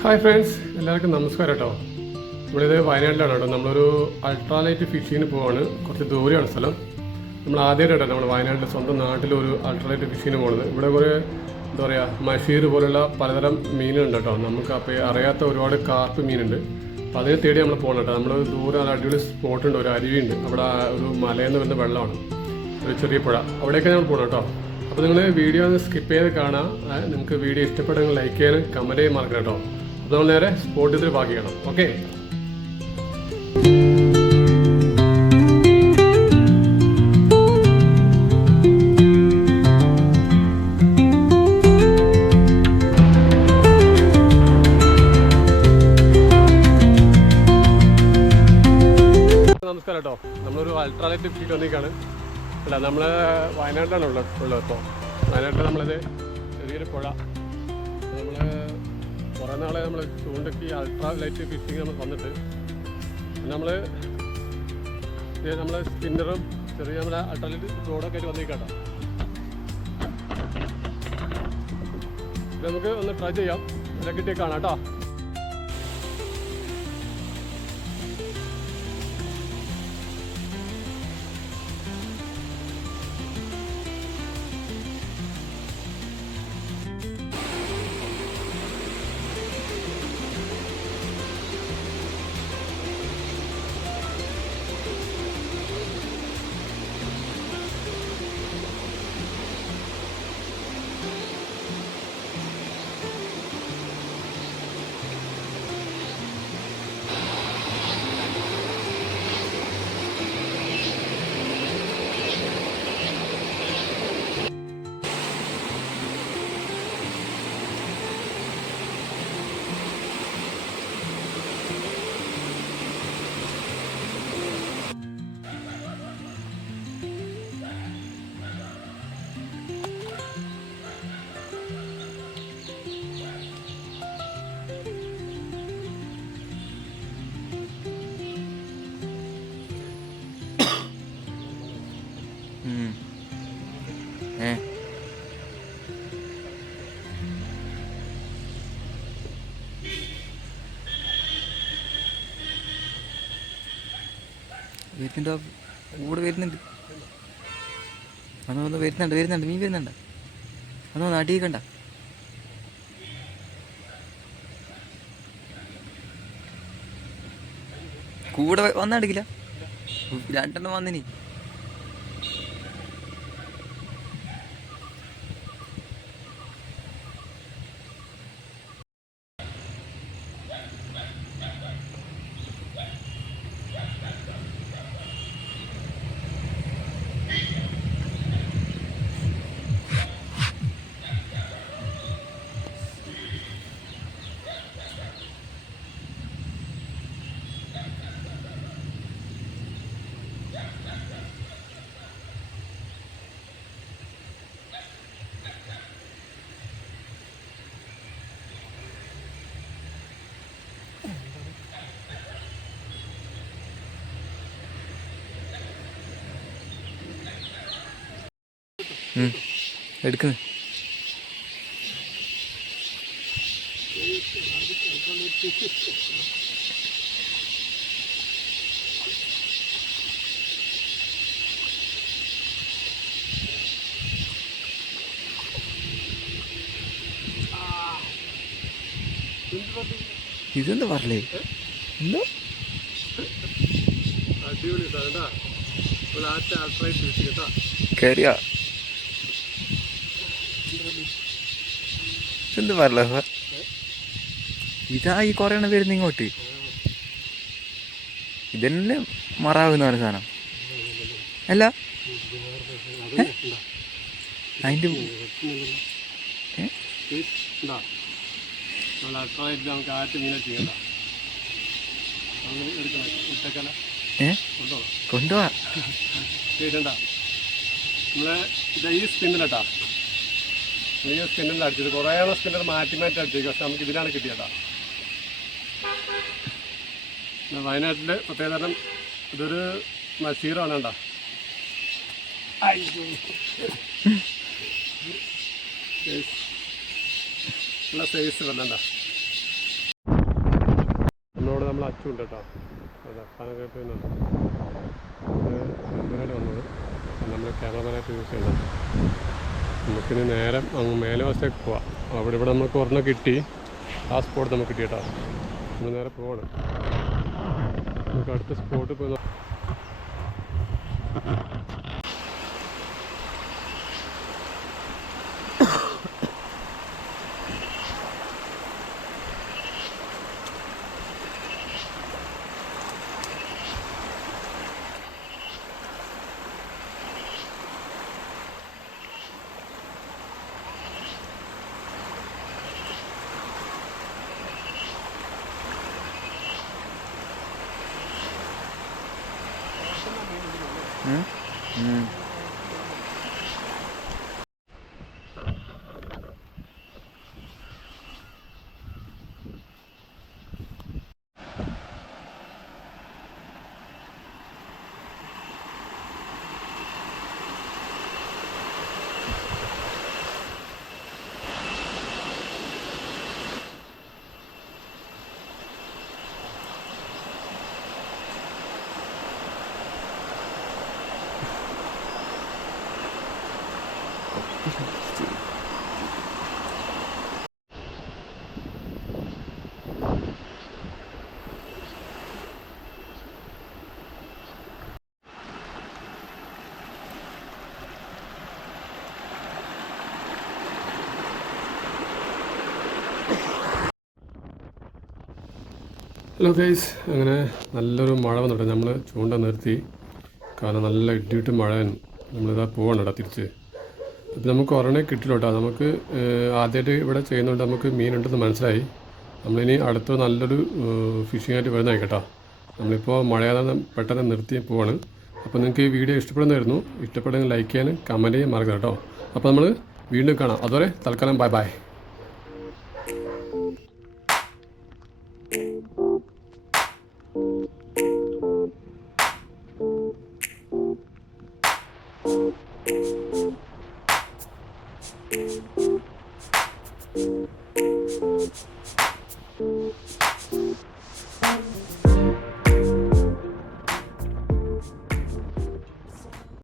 Hi friends, എല്ലാവർക്കും നമസ്കാരം കേട്ടോ. നമ്മളിത് വയനാട്ടിലാണ് കേട്ടോ. നമ്മളൊരു അൾട്രാലൈറ്റ് ഫിഷിങ്ങിന് പോവാണ്. കുറച്ച് ദൂരെയാണ് സ്ഥലം. നമ്മൾ ആദ്യമായിട്ടാണ് നമ്മൾ വയനാട്ടിൽ സ്വന്തം നാട്ടിലൊരു അൾട്രാലൈറ്റ് ഫിഷിങ്ങിന് പോകുന്നത്. ഇവിടെ കുറേ എന്താ പറയുക, മഷീർ പോലുള്ള പലതരം മീനുണ്ട് കേട്ടോ. നമുക്ക് അപ്പോൾ അറിയാത്ത ഒരുപാട് കാർപ്പ് മീനുണ്ട്. അപ്പോൾ അതിനെ തേടി നമ്മൾ പോകണം കേട്ടോ. നമ്മൾ ദൂരെ നല്ല അടിപൊളി സ്പോട്ടുണ്ട്, ഒരു അരുവിയുണ്ട്. അവിടെ ഒരു മലയെന്ന് വരുന്ന വെള്ളമാണ്, ഒരു ചെറിയ പുഴ. അവിടേക്ക് നമ്മൾ പോകണം കേട്ടോ. അപ്പോൾ നിങ്ങൾ വീഡിയോ ഒന്ന് സ്കിപ്പ് ചെയ്ത് കാണാം. നിങ്ങൾക്ക് വീഡിയോ ഇഷ്ടപ്പെടുമെങ്കിൽ ലൈക്ക് ചെയ്യാനും കമൻറ്റ് ചെയ്യാൻ മറക്കണം കേട്ടോ. അപ്പോൾ നമ്മൾ നേരെ സ്പോട്ടിൽ ബാക്കി ചെയ്യണം. ഓക്കെ, നമസ്കാരം കേട്ടോ. നമ്മളൊരു അൾട്രാലൈറ്റ് ഫീറ്റ് വന്നിരിക്കുകയാണ്. അല്ല, നമ്മൾ വയനാട്ടിലാണ് ഉള്ളത് ഇപ്പോൾ. വയനാട്ടിൽ നമ്മളിത് ചെറിയൊരു പുഴ. നമ്മൾ കുറേ നാളെ നമ്മൾ ചൂണ്ടയ്ക്ക് അൾട്രാലൈറ്റ് ഫിഷിങ് നമ്മൾ വന്നിട്ട് നമ്മൾ സ്പിന്നറും ചെറിയ നമ്മുടെ അൾട്രാലൈറ്റ് റോഡൊക്കെ ആയിട്ട് വന്നിരിക്കട്ടോ. ഇത് നമുക്ക് ഒന്ന് ട്രൈ ചെയ്യാം. നല്ല കിട്ടിയ കാണാം കേട്ടോ. വരുന്നുണ്ടോ? കൂടെ വരുന്നുണ്ട്. അന്ന് വരുന്നുണ്ട് മീൻ വരുന്നുണ്ട്. അന്ന് അടിയിക്കണ്ട. കൂടെ വന്നടിക്കില്ല. രണ്ടെണ്ണം വന്നിനി. എടുക്കുന്നു. ഇതെന്താ പറഞ്ഞേ? എന്തോ കയറിയാ എന്ത് പറല? ഇതാ ഈ കുറേ എണ്ണം വരുന്ന ഇങ്ങോട്ട്. ഇതന്നെ മറാവെന്ന് പറഞ്ഞ സാധനം അല്ല? അതിൻ്റെ കൊണ്ടുപോവാ. ഈ സ്പിന്നിലട്ടാ, ഈ സ്പിന്നിൽ അടിച്ചത് കുറേ സ്പിന്നർ മാറ്റി അടിച്ചേക്കും. പക്ഷെ നമുക്ക് ഇതിലാണ് കിട്ടിയതാ. വയനാട്ടിൽ പ്രത്യേകതരം ഇതൊരു മഷീറാണ് കേട്ടോ. നല്ല സൈസ് വെള്ളണ്ട. അവിടെ നമ്മൾ അച്ചുണ്ട് കേട്ടോ. അത് അപ്പാനൊക്കെ മെമ്പറായിട്ട് വന്നത് നമ്മൾ ക്യാമറമാനായിട്ട് യൂസ് ചെയ്യുന്നത്. നമുക്കിനി നേരം അങ്ങ് മേലെ വശത്തേക്ക് പോവാം. ഇവിടെ നമുക്ക് ഒരെണ്ണം കിട്ടി, ആ സ്പോട്ട് നമുക്ക് കിട്ടി കേട്ടോ. നമ്മൾ നേരെ പോവാണ്. നമുക്ക് അടുത്ത സ്പോട്ട് പോയി ഹലോ ഗൈസ്, അങ്ങനെ നല്ലൊരു മഴ വന്നിട്ട് നമ്മൾ ചൂണ്ട നിർത്തി. കാരണം നല്ല ഇടിയിട്ട് മഴ നമ്മളിതാ പോവാണ് കേട്ടോ തിരിച്ച്. അപ്പോൾ നമുക്ക് ഒരെണ്ണേ കിട്ടില്ല കേട്ടോ. നമുക്ക് ആദ്യമായിട്ട് ഇവിടെ ചെയ്യുന്നതുകൊണ്ട് നമുക്ക് മീനുണ്ടെന്ന് മനസ്സിലായി. നമ്മളിനി അടുത്ത നല്ലൊരു ഫിഷിംഗ് ആയിട്ട് വരുന്നതായി കേട്ടോ. നമ്മളിപ്പോൾ മഴയാതെ പെട്ടെന്ന് നിർത്തി പോവാണ്. അപ്പോൾ നിങ്ങൾക്ക് ഈ വീഡിയോ ഇഷ്ടപ്പെടുന്നതായിരുന്നു. ഇഷ്ടപ്പെടുമെങ്കിൽ ലൈക്ക് ചെയ്യാനും കമൻറ്റ് ചെയ്യാൻ മറക്കരുത് കേട്ടോ. അപ്പോൾ നമ്മൾ വീണ്ടും കാണാം. അതുവരെ തൽക്കാലം ബൈ ബൈ.